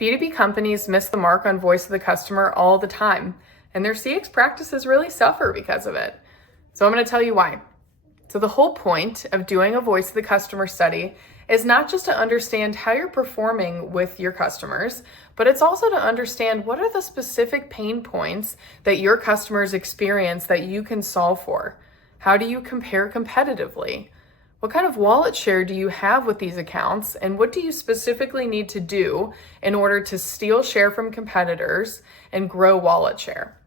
B2B companies miss the mark on voice of the customer all the time, and their CX practices really suffer because of it. So I'm going to tell you why. So the whole point of doing a voice of the customer study is not just to understand how you're performing with your customers, but it's also to understand what are the specific pain points that your customers experience that you can solve for. How do you compare competitively? What kind of wallet share do you have with these accounts, and what do you specifically need to do in order to steal share from competitors and grow wallet share?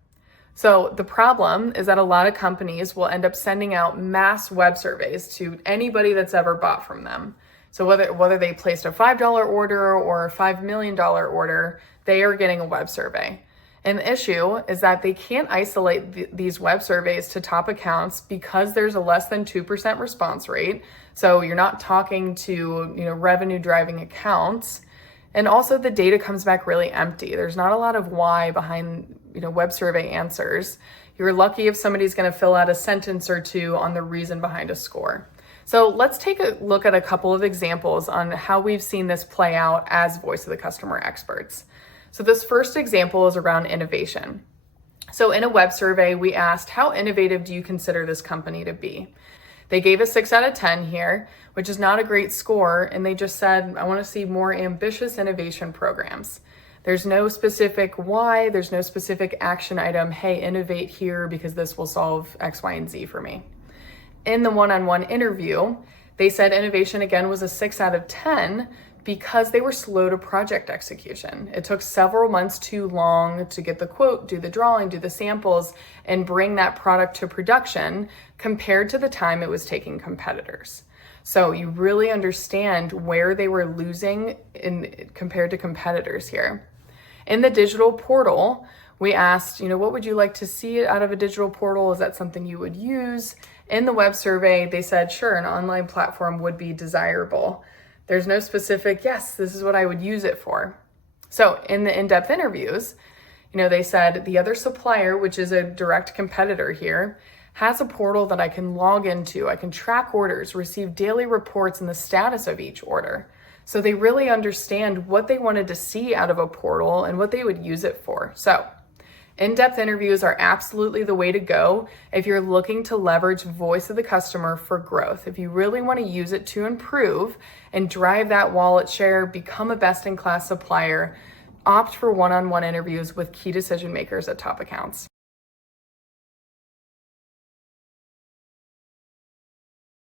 So the problem is that a lot of companies will end up sending out mass web surveys to anybody that's ever bought from them. So whether they placed a $5 order or a $5 million order, they are getting a web survey. And the issue is that they can't isolate these web surveys to top accounts because there's a less than 2% response rate. So you're not talking to, revenue driving accounts. And also the data comes back really empty. There's not a lot of why behind, web survey answers. You're lucky if somebody's going to fill out a sentence or two on the reason behind a score. So let's take a look at a couple of examples on how we've seen this play out as voice of the customer experts. So this first example is around innovation. So in a web survey, we asked, how innovative do you consider this company to be? They gave a 6 out of 10 here, which is not a great score. And they just said, I want to see more ambitious innovation programs. There's no specific why, there's no specific action item. Hey, innovate here because this will solve X, Y, and Z for me. In the one-on-one interview, they said innovation again was a 6 out of 10 because they were slow to project execution. It took several months too long to get the quote, do the drawing, do the samples, and bring that product to production compared to the time it was taking competitors. So you really understand where they were losing compared to competitors here. In the digital portal, we asked, what would you like to see out of a digital portal? Is that something you would use? In the web survey, they said, sure, an online platform would be desirable. There's no specific, yes, this is what I would use it for. So in the in-depth interviews, they said the other supplier, which is a direct competitor here, has a portal that I can log into. I can track orders, receive daily reports and the status of each order. So they really understand what they wanted to see out of a portal and what they would use it for. So in-depth interviews are absolutely the way to go if you're looking to leverage voice of the customer for growth. If you really want to use it to improve and drive that wallet share, become a best-in-class supplier, opt for one-on-one interviews with key decision makers at top accounts.